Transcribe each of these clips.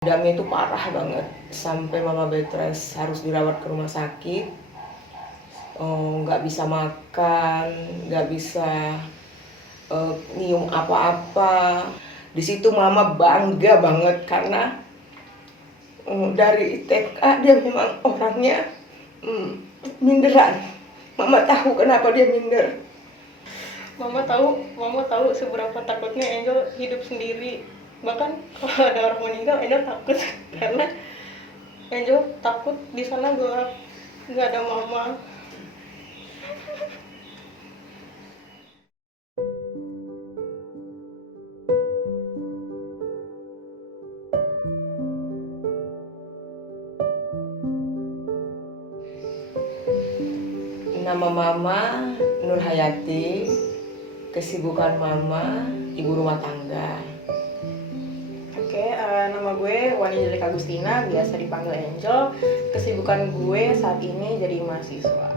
Damnya itu parah banget, sampai mama betres harus dirawat ke rumah sakit. Nggak bisa makan, nggak bisa nyium apa-apa. Di situ mama bangga banget karena dari TK dia memang orangnya minderan. Mama tahu kenapa dia minder. Mama tahu seberapa takutnya Angel hidup sendiri. Bahkan kalau ada orang meninggal, Angel takut karena Angel takut di sana gelap, nggak ada mama. Nama mama Nur Hayati, kesibukan mama ibu rumah tangga. Oke, nama gue Wani Jelek Agustina, biasa dipanggil Angel. Kesibukan gue saat ini jadi mahasiswa.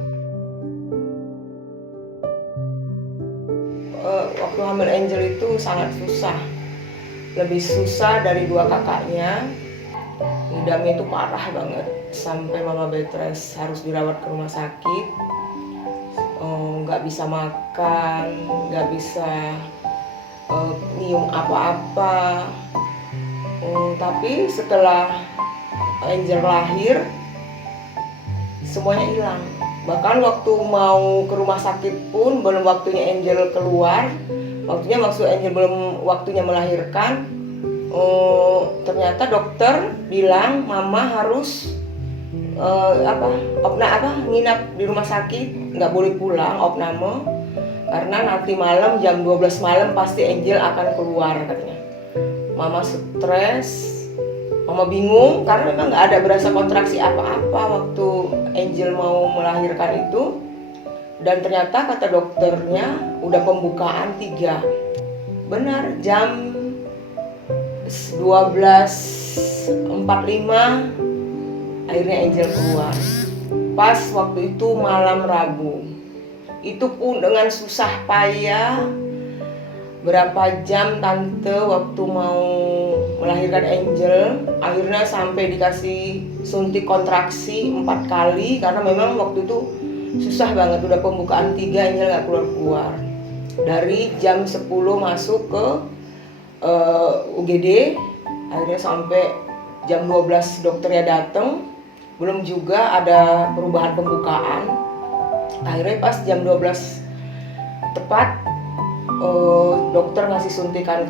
Waktu hamil Angel itu sangat susah, lebih susah dari dua kakaknya. Damnya itu parah banget, sampai mama betres harus dirawat ke rumah sakit. Nggak bisa makan, nggak bisa nyium apa-apa. Tapi setelah Angel lahir, semuanya hilang. Bahkan waktu mau ke rumah sakit pun belum waktunya Angel keluar, maksud Angel belum waktunya melahirkan. Ternyata dokter bilang mama harus nginap di rumah sakit, nggak boleh pulang opname, karena nanti malam jam 12 malam pasti Angel akan keluar katanya. Mama stres, mama bingung karena memang nggak ada berasa kontraksi apa-apa waktu Angel mau melahirkan itu. Dan ternyata kata dokternya udah pembukaan 3. Benar, jam 12.45 akhirnya Angel keluar. Pas waktu itu malam Rabu. Itu pun dengan susah payah. Berapa jam tante waktu mau melahirkan Angel, akhirnya sampai dikasih suntik kontraksi 4 kali karena memang waktu itu susah banget, udah pembukaan 3 Angel gak keluar-keluar. Dari jam 10 masuk ke UGD, akhirnya sampai jam 12 dokternya datang, belum juga ada perubahan pembukaan. Akhirnya pas jam 12 tepat dokter ngasih suntikan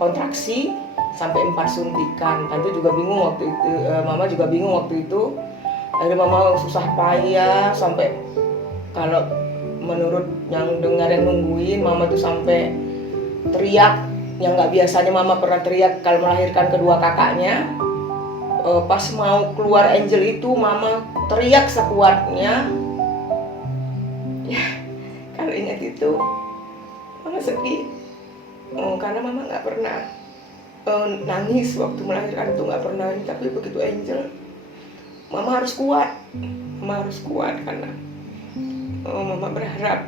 kontraksi sampai 4 suntikan. Tante juga bingung waktu itu, mama juga bingung waktu itu. Akhirnya mama susah payah sampai, kalau menurut yang dengar yang nungguin, mama tuh sampai teriak yang nggak biasanya mama pernah teriak kalau melahirkan kedua kakaknya. Pas mau keluar Angel itu mama teriak sekuatnya. Ya, kalau ingat itu mama sedih, karena mama nggak pernah nangis waktu melahirkan itu, nggak pernah. Tapi begitu Angel, mama harus kuat karena mama berharap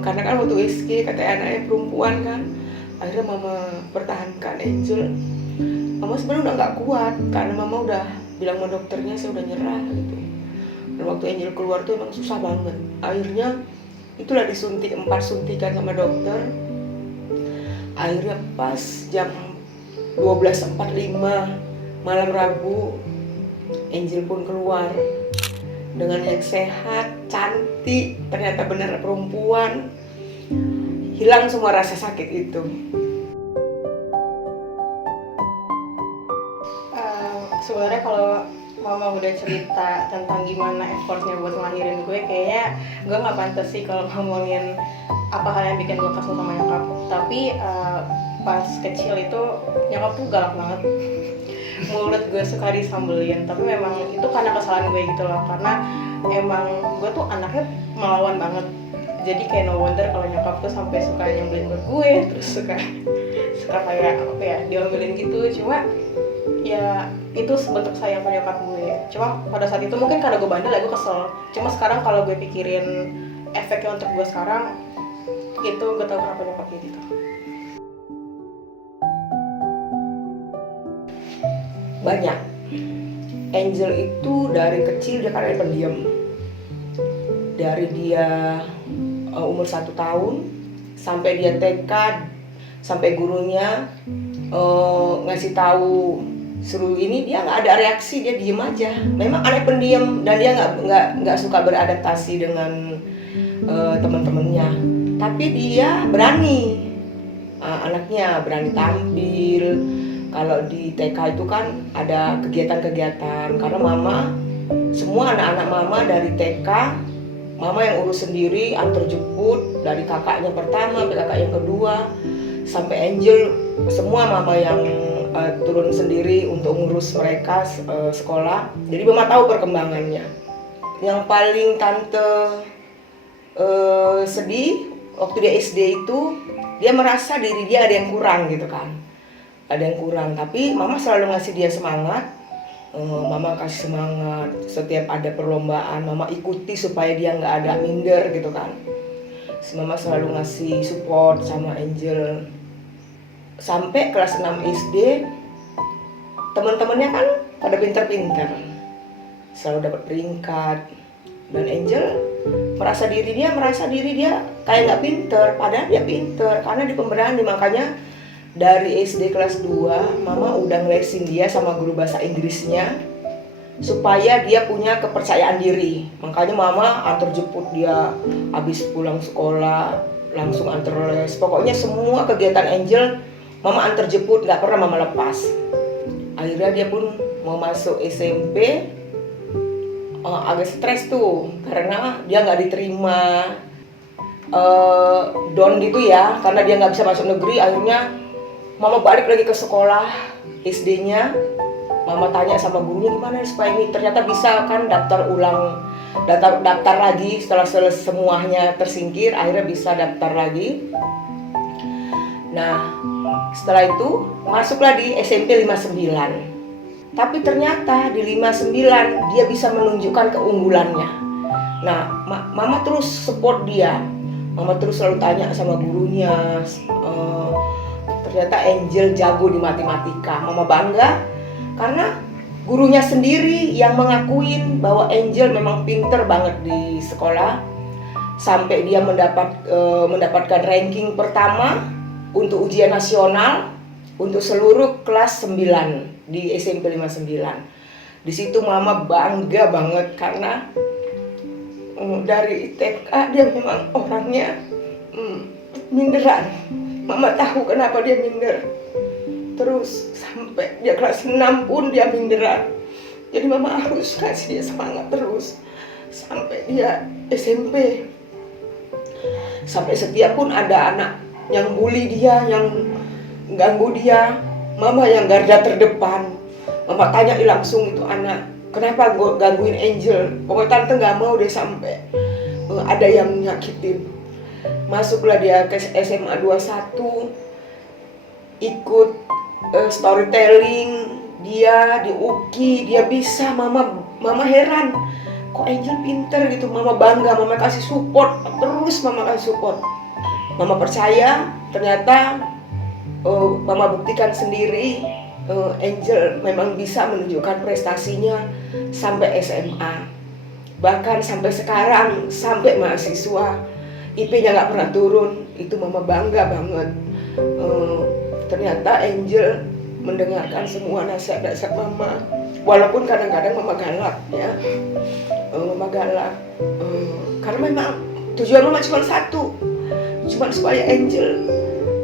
karena kan waktu SG katanya anaknya perempuan kan, akhirnya mama pertahankan Angel. Mama sebenarnya udah nggak kuat karena mama udah bilang sama dokternya saya udah nyerah gitu. Dan waktu Angel keluar tuh emang susah banget. Akhirnya itulah disuntik 4 suntikan sama dokter. Akhirnya pas jam 12.45 malam Rabu, Angel pun keluar dengan yang sehat, cantik, ternyata benar perempuan. Hilang semua rasa sakit itu. Sebenarnya kalau mama udah cerita tentang gimana effortnya buat ngelahirin gue, kayaknya gue nggak pantas sih kalau ngomongin apa hal yang bikin gue kesel sama nyokap. Tapi pas kecil itu nyokap tuh galak banget. Mulut gue suka disambelin, tapi memang itu karena kesalahan gue gitu loh, karena emang gue tuh anaknya melawan banget. Jadi kayak no wonder kalau nyokap tuh sampai suka nyambelin buat gue, terus suka kayak apa ya, diomelin gitu. Cuma ya itu bentuk sayang ke nyokap gue. Cuma pada saat itu mungkin karena gue bandel ya gue kesel. Cuma sekarang kalau gue pikirin efeknya untuk gue sekarang, itu gue tahu kenapa nyokap gitu. banyak. Angel itu dari kecil dia kan pendiam. Dari dia umur 1 tahun sampai dia TK, sampai gurunya ngasih tahu suruh ini, dia nggak ada reaksi, dia diem aja. Memang anak pendiam dan dia nggak suka beradaptasi dengan teman-temannya. Tapi dia berani, anaknya berani tampil. Kalau di TK itu kan ada kegiatan-kegiatan, karena mama, semua anak-anak mama dari TK, mama yang urus sendiri, antar jemput dari kakaknya pertama sampai kakak yang kedua, sampai Angel, semua mama yang turun sendiri untuk ngurus mereka sekolah. Jadi mama tahu perkembangannya. Yang paling tante sedih waktu dia SD itu, dia merasa diri dia ada yang kurang gitu kan. Ada yang kurang, tapi mama selalu ngasih dia semangat. Mama kasih semangat setiap ada perlombaan, mama ikuti supaya dia nggak ada minder gitu kan. Mama selalu ngasih support sama Angel. Sampai kelas 6 SD, teman-temannya kan pada pinter-pinter, selalu dapat peringkat. Dan Angel merasa diri dia kayak nggak pinter, padahal dia pinter karena dia pemberani. Makanya dari SD kelas 2, mama udah ngelesin dia sama guru bahasa Inggrisnya supaya dia punya kepercayaan diri. Makanya mama antar jemput dia habis pulang sekolah, langsung antar les. Pokoknya semua kegiatan Angel mama antar jemput, nggak pernah mama lepas. Akhirnya dia pun mau masuk SMP, agak stres tuh karena dia nggak diterima, down gitu ya, karena dia nggak bisa masuk negeri. Akhirnya mama balik lagi ke sekolah SD-nya. Mama tanya sama gurunya gimana supaya ini, ternyata bisa kan daftar ulang, daftar lagi setelah semuanya tersingkir. Akhirnya bisa daftar lagi. Nah setelah itu masuklah di SMP 59. Tapi ternyata di 59 dia bisa menunjukkan keunggulannya. Nah mama terus support dia. Mama terus selalu tanya sama gurunya, ternyata Angel jago di matematika. Mama bangga karena gurunya sendiri yang mengakuin bahwa Angel memang pinter banget di sekolah. Sampai dia mendapatkan ranking pertama untuk ujian nasional untuk seluruh kelas 9 di SMP 59. Di situ mama bangga banget karena dari TK dia memang orangnya minderan. Mama tahu kenapa dia minder. Terus sampai dia kelas 6 pun dia minderan. Jadi mama harus kasih dia semangat terus sampai dia SMP. Sampai setiap pun ada anak yang bully dia, yang ganggu dia, mama yang garda terdepan. Mama tanya langsung itu anak, kenapa gangguin Angel? Pokoknya tante nggak mau deh sampai ada yang nyakitin. Masuklah dia ke SMA 21, ikut storytelling, dia di UKI, dia bisa. Mama heran, kok Angel pinter gitu. Mama bangga, mama kasih support, terus mama kasih support. Mama percaya, ternyata mama buktikan sendiri, Angel memang bisa menunjukkan prestasinya sampai SMA. Bahkan sampai sekarang, sampai mahasiswa, IP-nya nggak pernah turun. Itu mama bangga banget. Ternyata Angel mendengarkan semua nasihat-nasihat mama, walaupun kadang-kadang mama galak ya. Mama galak karena memang tujuan mama cuma satu, cuma supaya Angel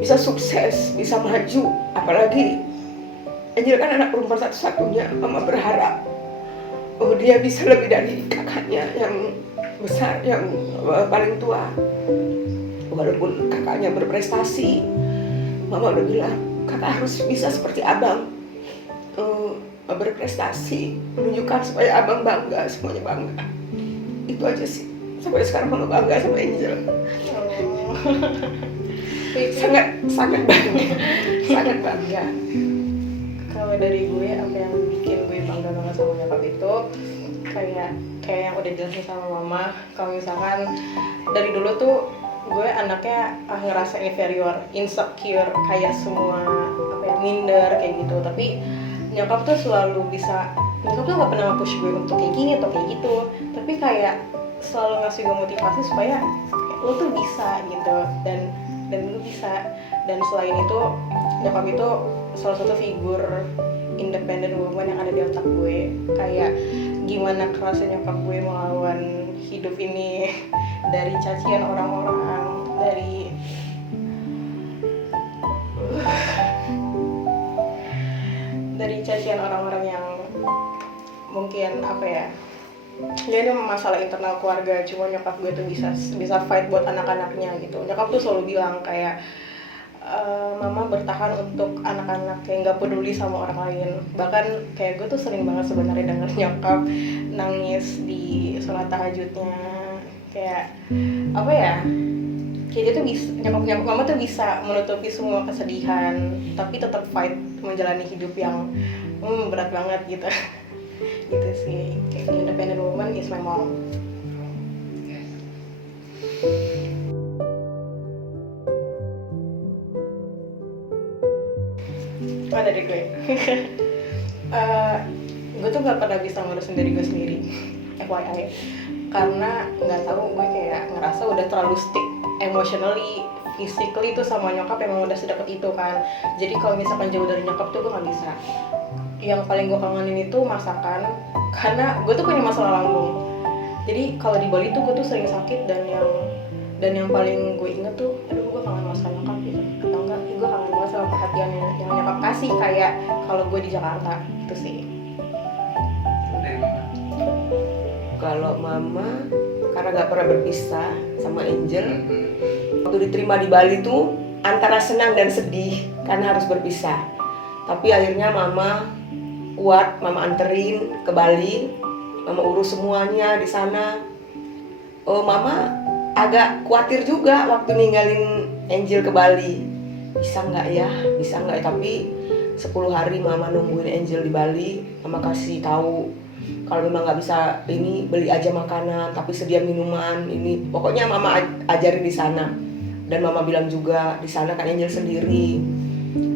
bisa sukses, bisa maju. Apalagi Angel kan anak perempuan satu-satunya. Mama berharap dia bisa lebih dari kakaknya yang besar, yang paling tua. Walaupun kakaknya berprestasi, mama udah bilang kakak harus bisa seperti abang, berprestasi, menunjukkan supaya abang bangga, semuanya bangga. Itu aja sih. Sampai sekarang mama bangga sama Angel. sangat bangga, sangat bangga. Kalau dari gue, apa yang bikin gue bangga banget sama nyokap itu kayak yang udah jelasin sama mama. Kalau misalkan dari dulu tuh gue anaknya ngerasa inferior, insecure, kayak semua minder kayak gitu. Tapi nyokap tuh selalu bisa, nyokap tuh nggak pernah nge-push gue untuk kayak gini atau kayak gitu, tapi kayak selalu ngasih gue motivasi supaya lo tuh bisa gitu, dan lo bisa. Dan selain itu nyokap itu salah satu figur independent woman yang ada di otak gue, kayak gimana kerasnya nyokap gue melawan hidup ini dari cacian orang-orang, dari cacian orang-orang yang mungkin apa ya, ini masalah internal keluarga, cuma nyokap gue tuh bisa fight buat anak-anaknya gitu. Nyokap tuh selalu bilang kayak mama bertahan untuk anak-anak yang nggak peduli sama orang lain. Bahkan kayak gue tuh sering banget sebenarnya denger nyokap nangis di sholat tahajudnya, kayak apa ya, kayak dia tuh bisa, nyokap mama tuh bisa menutupi semua kesedihan tapi tetap fight menjalani hidup yang berat banget gitu. Gitu sih, kayak independent woman is my mom. Mana dari gue? Gue tuh gak pernah bisa ngurusin diri gue sendiri, FYI, karena nggak tahu, gue kayak ngerasa udah terlalu stick emotionally, physically tuh sama nyokap, emang udah sedekat itu kan. Jadi kalau misalkan jauh dari nyokap tuh gue nggak bisa. Yang paling gue kangenin itu masakan, karena gue tuh punya masalah lambung. Jadi kalau di Bali tuh gue tuh sering sakit, dan yang paling gue inget tuh, aduh gue kangen masakan nyokap gitu. Atau enggak, gue kangen banget sama perhatian yang nyokap kasih kayak kalau gue di Jakarta gitu sih. Kalau mama, karena gak pernah berpisah sama Angel, waktu diterima di Bali tuh antara senang dan sedih karena harus berpisah. Tapi akhirnya mama kuat, mama anterin ke Bali, mama urus semuanya di sana. Mama agak khawatir juga waktu ninggalin Angel ke Bali. Bisa nggak ya? Tapi 10 hari mama nungguin Angel di Bali. Mama kasih tahu kalau memang nggak bisa ini, beli aja makanan, tapi sedia minuman ini. Pokoknya mama ajarin di sana. Dan mama bilang juga di sana kan Angel sendiri.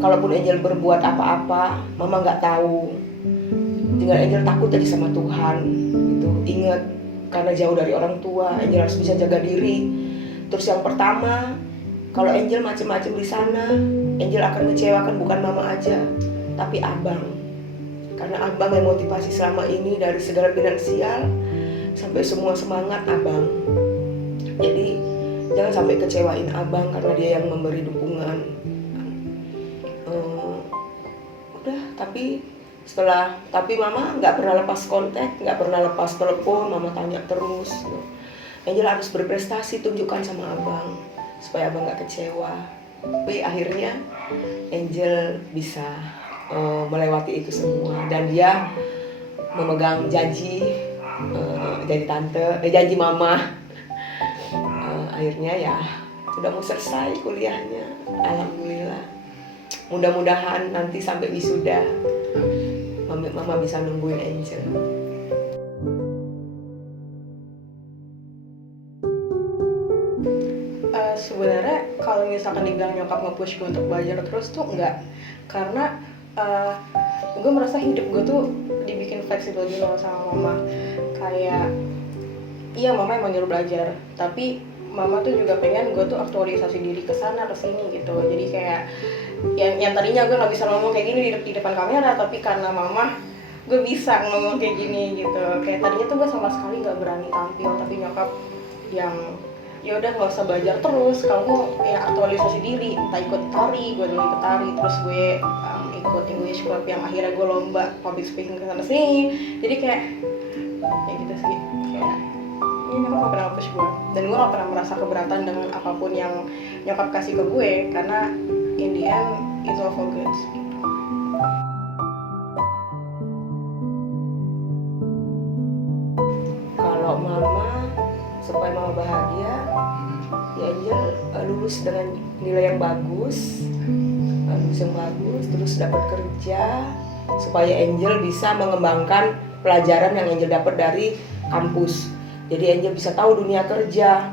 Kalaupun Angel berbuat apa-apa, mama nggak tahu. Tinggal Angel takut aja sama Tuhan. Gitu. Ingat, karena jauh dari orang tua, Angel harus bisa jaga diri. Terus yang pertama, kalau Angel macem-macem di sana, Angel akan mengecewakan bukan mama aja, tapi abang. Karena abang yang motivasi selama ini, dari segala finansial sampai semua semangat abang. Jadi jangan sampai kecewain abang karena dia yang memberi dukungan. Udah, tapi mama nggak pernah lepas kontak, nggak pernah lepas telepon, mama tanya terus. Angel harus berprestasi, tunjukkan sama abang supaya abang nggak kecewa. Tapi akhirnya Angel bisa melewati itu semua, dan dia memegang janji jadi janji mama. Akhirnya ya udah mau selesai kuliahnya, alhamdulillah. Mudah-mudahan nanti sampai wisuda mama bisa nungguin Angel. Sebenarnya kalau misalkan dibilang nyokap nge-push gue untuk belajar terus tuh enggak, karena gue merasa hidup gue tuh dibikin fleksibel gitu sama mama. Kayak iya, mama emang nyuruh belajar, tapi mama tuh juga pengen gue tuh aktualisasi diri ke sana ke sini gitu. Jadi kayak yang tadinya gue nggak bisa ngomong kayak gini di depan kamera, tapi karena mama gue bisa ngomong kayak gini gitu. Kayak tadinya tuh gue sama sekali nggak berani tampil, tapi nyokap yang ya udah nggak usah belajar terus, kamu ya aktualisasi diri, entah ikut tari, gue dulu ikut tari, terus gue ikut English Club yang akhirnya gue lomba public speaking kesana sini. Jadi kayak gitu sih, kayak ini nyokap gak pernah push gue, dan gue gak pernah merasa keberatan dengan apapun yang nyokap kasih ke gue, karena in the end it's all for good. Kalau mama, supaya mama bahagia, ya Angel lulus dengan nilai yang bagus, terus dapat kerja, supaya Angel bisa mengembangkan pelajaran yang Angel dapat dari kampus. Jadi Angel bisa tahu dunia kerja,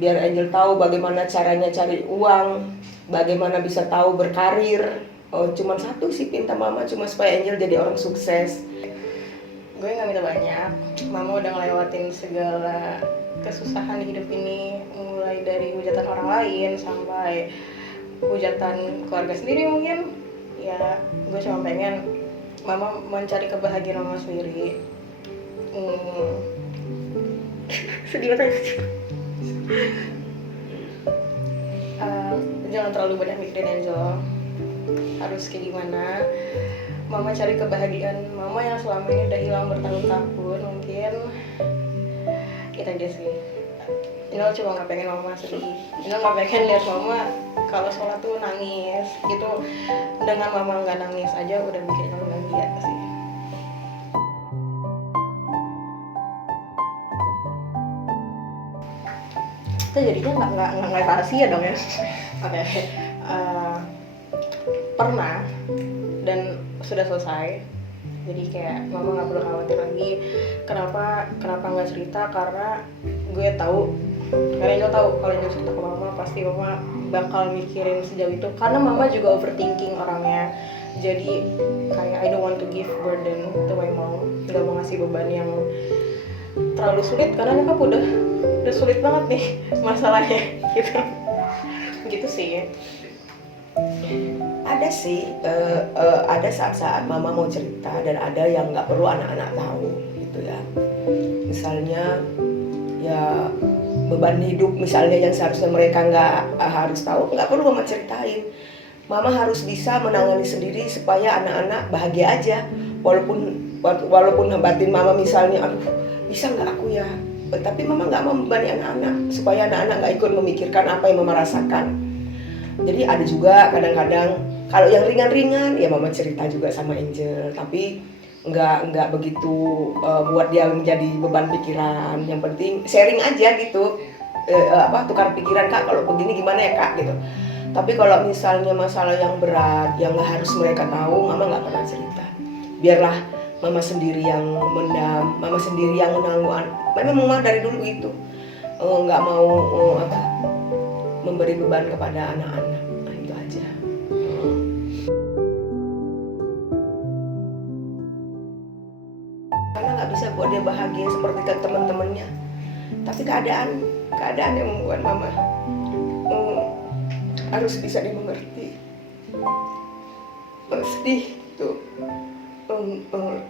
biar Angel tahu bagaimana caranya cari uang, bagaimana bisa tahu berkarir, cuman satu sih pinta mama, cuma supaya Angel jadi orang sukses. Gue nggak minta banyak, mama udah ngelewatin segala kesusahan di hidup ini, mulai dari hujatan orang lain sampai hujatan keluarga sendiri mungkin. Ya gue cuma pengen mama mencari kebahagiaan mama sendiri. Sedih banget. Jangan terlalu banyak mikirin Angel, harus kayak gimana. Mama cari kebahagiaan mama yang selama ini udah hilang bertahun-tahun mungkin. Itu aja sih. Angel cuma nggak pengen mama sedih. Angel nggak pengen lihat mama kalau sholat tuh nangis. Itu dengan mama nggak nangis aja udah bikin Angel bahagia sih. Kita jadinya nggak rahasia dong ya. Oke. Pernah dan sudah selesai. Jadi kayak mama nggak perlu khawatir lagi. Kenapa nggak cerita? Karena gue tahu, karena Angel tahu kalau Angel cerita ke mama pasti mama bakal mikirin sejauh itu. Karena mama juga overthinking orangnya. Jadi kayak I don't want to give burden to my mom. Gak mau ngasih beban yang terlalu sulit karena nyokap udah sulit banget nih masalahnya gitu. Begitu sih. Ada sih, ada saat-saat mama mau cerita dan ada yang nggak perlu anak-anak tahu gitu ya. Misalnya ya beban hidup misalnya yang seharusnya mereka nggak harus tahu, nggak perlu mama ceritain. Mama harus bisa menangani sendiri supaya anak-anak bahagia aja. Walaupun batin mama misalnya, aduh bisa nggak aku ya, tapi mama nggak mau membebani anak-anak supaya anak-anak nggak ikut memikirkan apa yang mama rasakan. Jadi ada juga kadang-kadang kalau yang ringan-ringan ya mama cerita juga sama Angel, tapi nggak begitu buat dia menjadi beban pikiran. Yang penting sharing aja gitu, tukar pikiran, Kak kalau begini gimana ya Kak gitu. Tapi kalau misalnya masalah yang berat yang nggak harus mereka tahu, mama nggak pernah cerita. Biarlah mama sendiri yang mendam, mama sendiri yang menanggung. Memang mama dari dulu itu nggak mau memberi beban kepada anak-anak. Nah, itu aja. Karena nggak bisa buat dia bahagia seperti teman-temannya. Tapi keadaan yang membuat mama harus bisa dimengerti. Sedih tuh.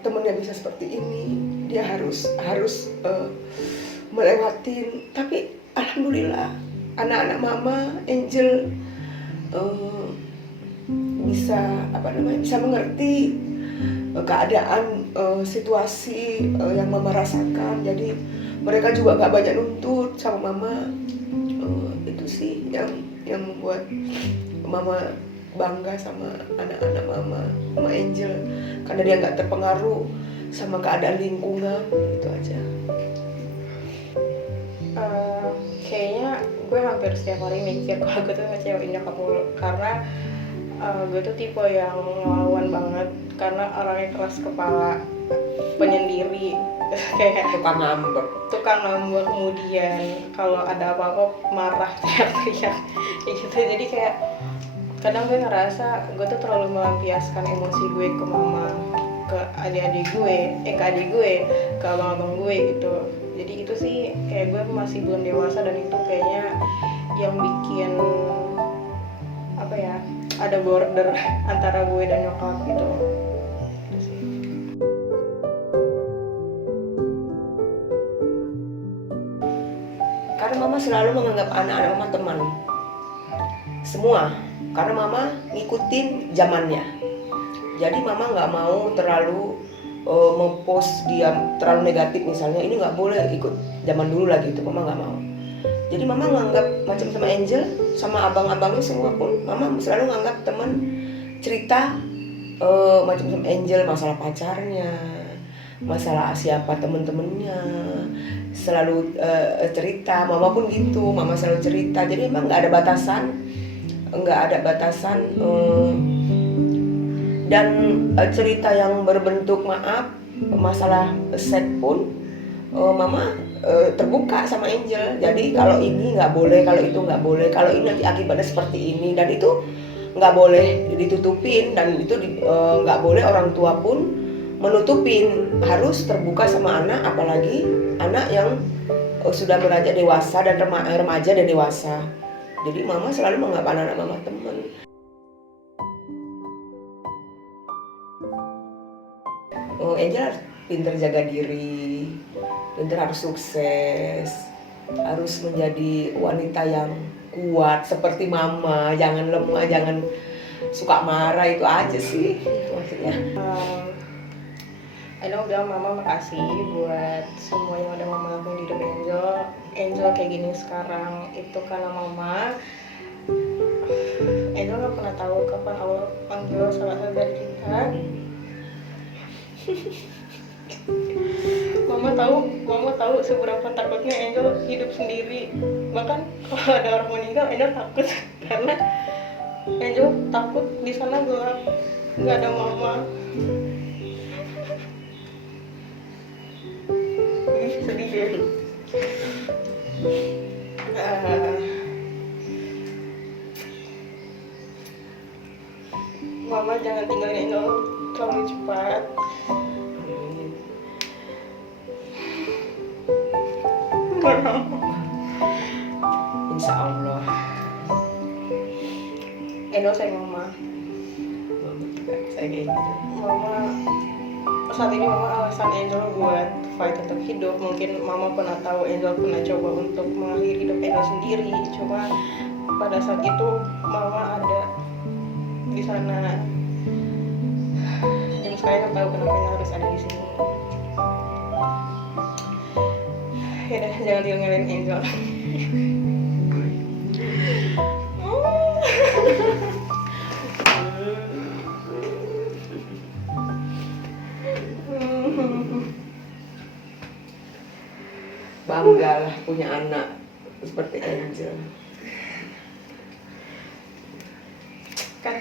Temennya bisa seperti ini, dia harus melewatin. Tapi alhamdulillah anak-anak mama Angel bisa mengerti keadaan situasi yang mama rasakan. Jadi mereka juga nggak banyak nuntut sama mama. Itu sih yang membuat mama bangga sama anak-anak mama Angel, karena dia nggak terpengaruh sama keadaan lingkungan. Itu aja. Kayaknya gue hampir setiap hari mikir kalau gue tuh ngecewain nyokap mulu, karena gue tuh tipe yang ngelawan banget, karena orangnya keras kepala, penyendiri, kayak tukang ngambek, kemudian kalau ada apa-apa marah, teriak-teriak kayak gitu. Jadi kayak kadang gue ngerasa gue tuh terlalu melampiaskan emosi gue ke mama, ke adik-adik gue, ke abang-abang gue gitu. Jadi itu sih kayak gue masih belum dewasa, dan itu kayaknya yang bikin ada border antara gue dan nyokap gitu. Itu sih. Karena mama selalu menganggap anak-anak mama teman. Semua. Karena mama ngikutin zamannya. Jadi mama nggak mau terlalu mempost dia terlalu negatif, misalnya ini nggak boleh ikut zaman dulu lagi itu, mama nggak mau. Jadi mama nganggap macam sama Angel, sama abang-abangnya semua pun mama selalu nganggap teman, cerita macam sama Angel, masalah pacarnya, masalah siapa temen-temennya, selalu cerita. Mama pun gitu, mama selalu cerita. Jadi emang nggak ada batasan, dan cerita yang berbentuk maaf, masalah set pun mama terbuka sama Angel. Jadi kalau ini nggak boleh, kalau itu nggak boleh, kalau ini nanti akibatnya seperti ini. Dan itu nggak boleh ditutupin, dan itu nggak boleh orang tua pun menutupin, harus terbuka sama anak, apalagi anak yang sudah beranjak dewasa dan remaja dan dewasa. Jadi mama selalu menganggap anak-anak mama teman. Angel harus pintar jaga diri, pintar harus sukses, harus menjadi wanita yang kuat seperti mama, jangan lemah, jangan suka marah, itu aja sih maksudnya. Eno bilang mama makasih buat semua yang udah mama lakuin di hidup Angel. Angel kayak gini sekarang itu karena mama. Angel nggak pernah tahu kapan Allah panggil salah satu dari kita. Mama tahu seberapa takutnya Angel hidup sendiri. Bahkan kalau ada orang meninggal, Angel takut karena Angel takut di sana gelap, nggak ada mama. Sedih ya. Mama jangan tinggalin Angel terlalu cepat. Insya Allah. Angel sayang mama. Mama juga sayang Angel. Mama saat ini mama alasan Angel buat fight untuk hidup. Mungkin mama pernah tahu Angel pernah coba untuk mengakhiri hidup Angel sendiri, cuma pada saat itu mama ada di sana, dan sekarang tahu kenapa Angel harus ada di sini. Ya udah, jangan tinggalin Angel. Banggalah punya anak seperti Angel. Kan